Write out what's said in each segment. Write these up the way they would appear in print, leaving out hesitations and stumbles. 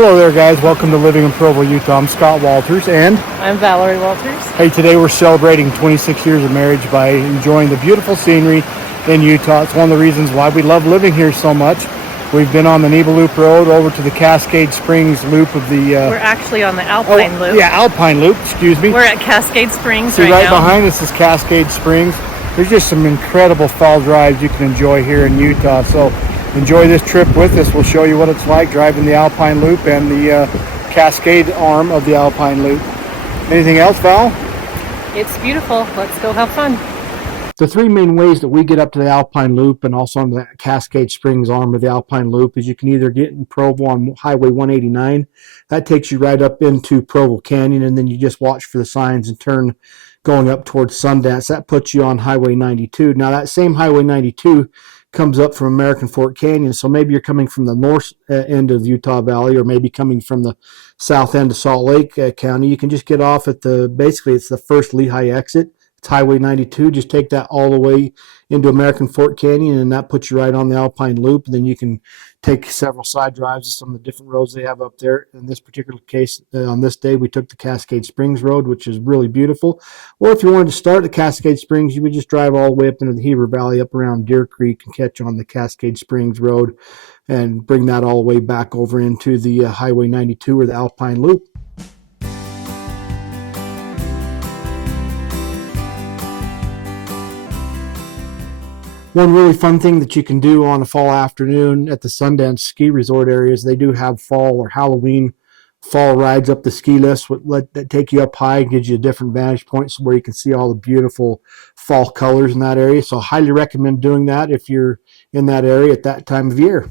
Hello there, guys. Welcome to Living in Provo, Utah. I'm Scott Walters, and I'm Valerie Walters. hey, today we're celebrating 26 years of marriage by enjoying the beautiful scenery in Utah. It's one of the reasons why we love living here so much. We've been on the Neva Loop Road over to the Cascade Springs loop of the... We're actually on the Alpine Loop. Yeah, Alpine Loop, excuse me. We're at Cascade Springs See, right now. behind us is Cascade Springs. There's just some incredible fall drives you can enjoy here in Utah. So enjoy this trip with us. We'll show you what it's like driving the Alpine Loop and the Cascade arm of the Alpine Loop. Anything else, Val? It's beautiful. Let's go have fun. The three main ways that we get up to the Alpine Loop and also on the Cascade Springs arm of the Alpine Loop is you can either get in Provo on Highway 189. That takes you right up into Provo Canyon, and then you just watch for the signs and turn going up towards Sundance. That puts you on Highway 92. Now, that same Highway 92 comes up from American Fork Canyon, so maybe you're coming from the north end of Utah Valley or maybe coming from the south end of Salt Lake County. You can just get off at basically it's the first Lehigh exit. It's Highway 92. Just take that all the way into American Fork Canyon, and that puts you right on the Alpine Loop. And then you can take several side drives to some of the different roads they have up there. In this particular case, on this day, we took the Cascade Springs Road, which is really beautiful. Or if you wanted to start at Cascade Springs, you would just drive all the way up into the Heber Valley, up around Deer Creek, and catch on the Cascade Springs Road and bring that all the way back over into the Highway 92 or the Alpine Loop. One really fun thing that you can do on a fall afternoon at the Sundance ski resort areas, they do have fall or Halloween fall rides up the ski lifts that take you up high, gives you different vantage points where you can see all the beautiful fall colors in that area. So I highly recommend doing that if you're in that area at that time of year.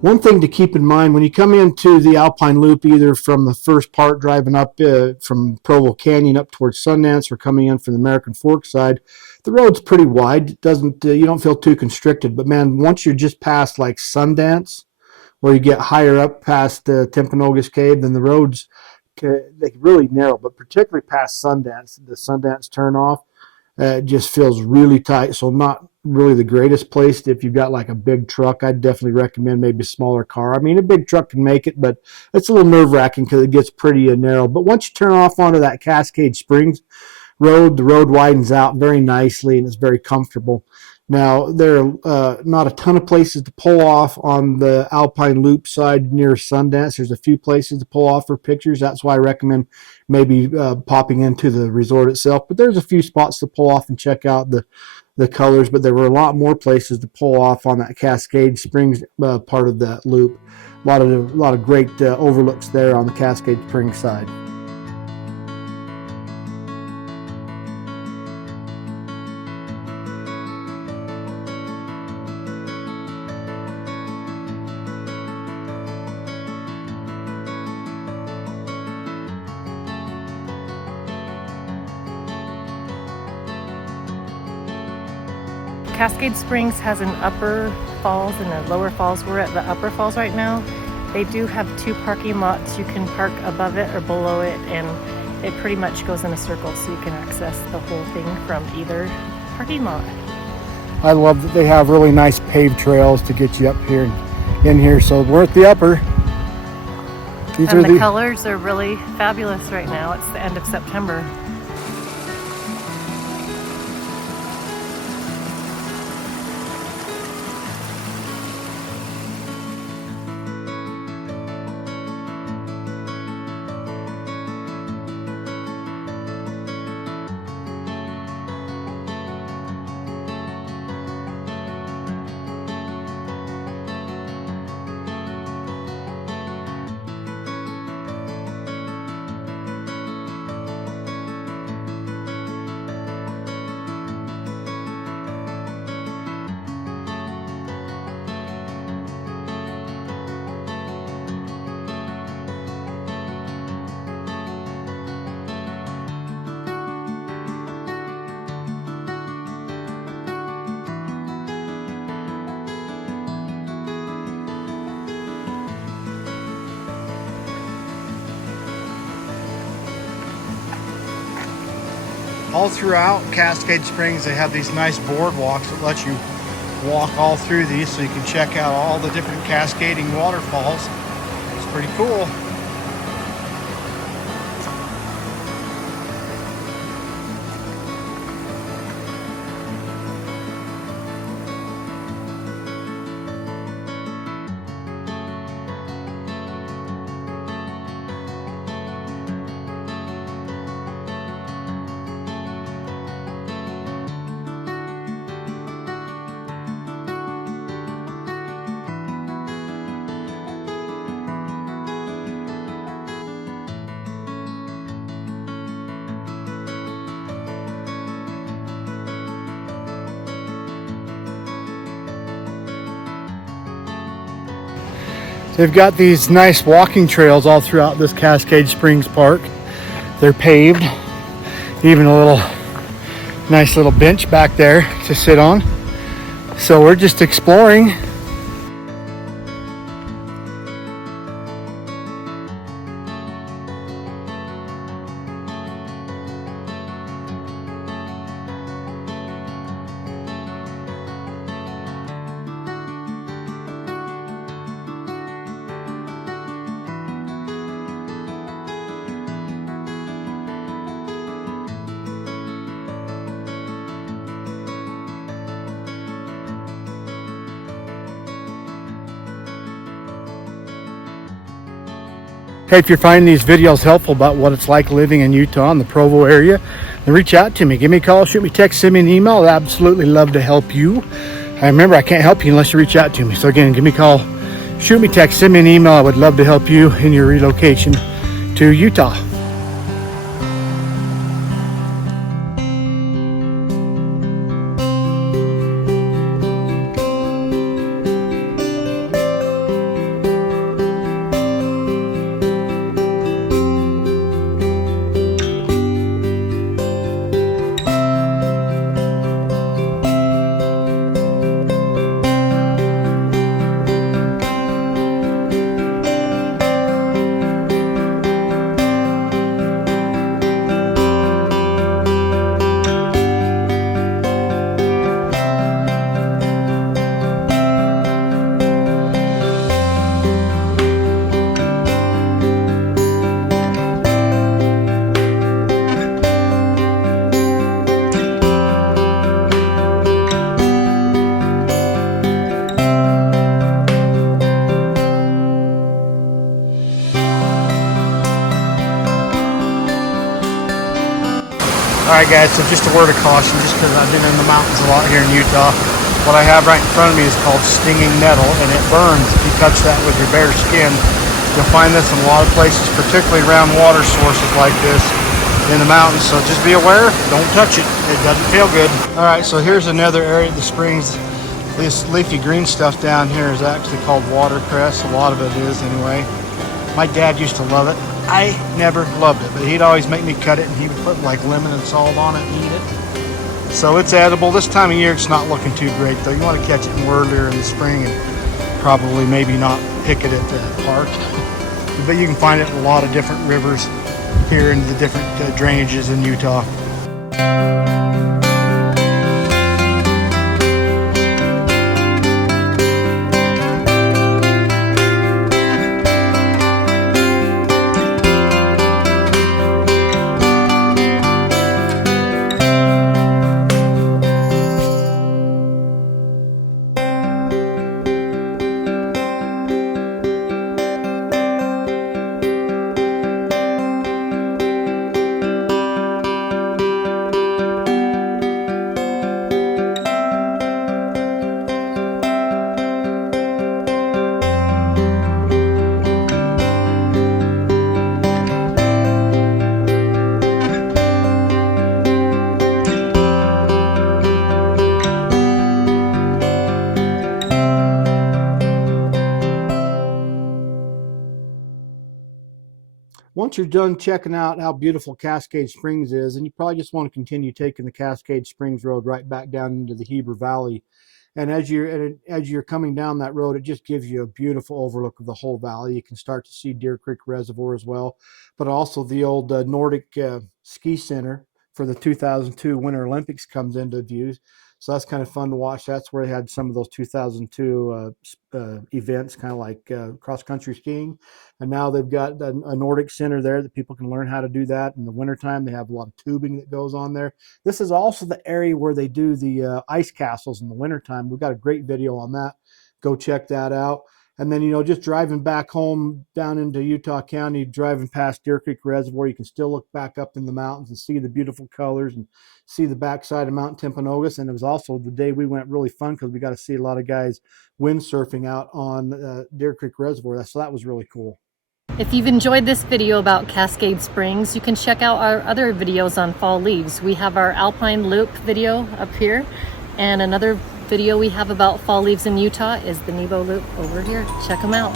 One thing to keep in mind when you come into the Alpine Loop, either from the first part driving up from Provo Canyon up towards Sundance or coming in from the American Fork side, the road's pretty wide. It doesn't you don't feel too constricted. But man, once you're just past like Sundance, where you get higher up past Timpanogos Cave, then the roads they really narrow. But particularly past Sundance, the Sundance turnoff, it just feels really tight. So not really the greatest place if you've got like a big truck. I'd definitely recommend maybe a smaller car. I mean, a big truck can make it, but it's a little nerve-wracking because it gets pretty narrow. But once you turn off onto that Cascade Springs road, the road widens out very nicely and it's very comfortable. Now, there are not a ton of places to pull off on the Alpine Loop side near Sundance. There's a few places to pull off for pictures. That's why I recommend maybe popping into the resort itself. But there's a few spots to pull off and check out the colors. But there were a lot more places to pull off on that Cascade Springs part of that loop. A lot of great overlooks there on the Cascade Springs side. Cascade Springs has an upper falls and a lower falls. We're at the upper falls right now. They do have 2 parking lots. You can park above it or below it, and it pretty much goes in a circle so you can access the whole thing from either parking lot. I love that they have really nice paved trails to get you up here and in here. So we're at the upper. These And are the colors are really fabulous right now. It's the end of September. All throughout Cascade Springs, they have these nice boardwalks that let you walk all through these so you can check out all the different cascading waterfalls. It's pretty cool. They've got these nice walking trails all throughout this Cascade Springs Park. They're paved. Even a nice little bench back there to sit on. So we're just exploring. Hey, if you're finding these videos helpful about what it's like living in Utah in the Provo area, then reach out to me. Give me a call, shoot me a text, send me an email. I'd absolutely love to help you. I remember I can't help you unless you reach out to me. So again, give me a call, shoot me a text, send me an email. I would love to help you in your relocation to Utah. Alright guys, so just a word of caution, just because I've been in the mountains a lot here in Utah. What I have right in front of me is called stinging nettle, and it burns if you touch that with your bare skin. You'll find this in a lot of places, particularly around water sources like this in the mountains, so just be aware, don't touch it, it doesn't feel good. Alright, so here's another area of the springs. This leafy green stuff down here is actually called watercress, a lot of it is anyway. My dad used to love it. I never loved it, but he'd always make me cut it, and he would put like lemon and salt on it and eat it. So it's edible. This time of year it's not looking too great though. You want to catch it more earlier in the spring and probably maybe not pick it at the park. But you can find it in a lot of different rivers here in the different drainages in Utah. Once you're done checking out how beautiful Cascade Springs is, and you probably just want to continue taking the Cascade Springs Road right back down into the Heber Valley. And as you're coming down that road, it just gives you a beautiful overlook of the whole valley. You can start to see Deer Creek Reservoir as well, but also the old Nordic ski center for the 2002 Winter Olympics comes into view. So that's kind of fun to watch. That's where they had some of those 2002 events, kind of like cross-country skiing. And now they've got a Nordic center there that people can learn how to do that. In the wintertime, they have a lot of tubing that goes on there. This is also the area where they do the ice castles in the wintertime. We've got a great video on that. Go check that out. And then, just driving back home down into Utah County, driving past Deer Creek Reservoir, you can still look back up in the mountains and see the beautiful colors and see the backside of Mount Timpanogos. And it was also the day we went really fun because we got to see a lot of guys windsurfing out on Deer Creek Reservoir. So that was really cool. If you've enjoyed this video about Cascade Springs, you can check out our other videos on fall leaves. We have our Alpine Loop video up here, and another video we have about fall leaves in Utah is the Nebo Loop over here. Check them out.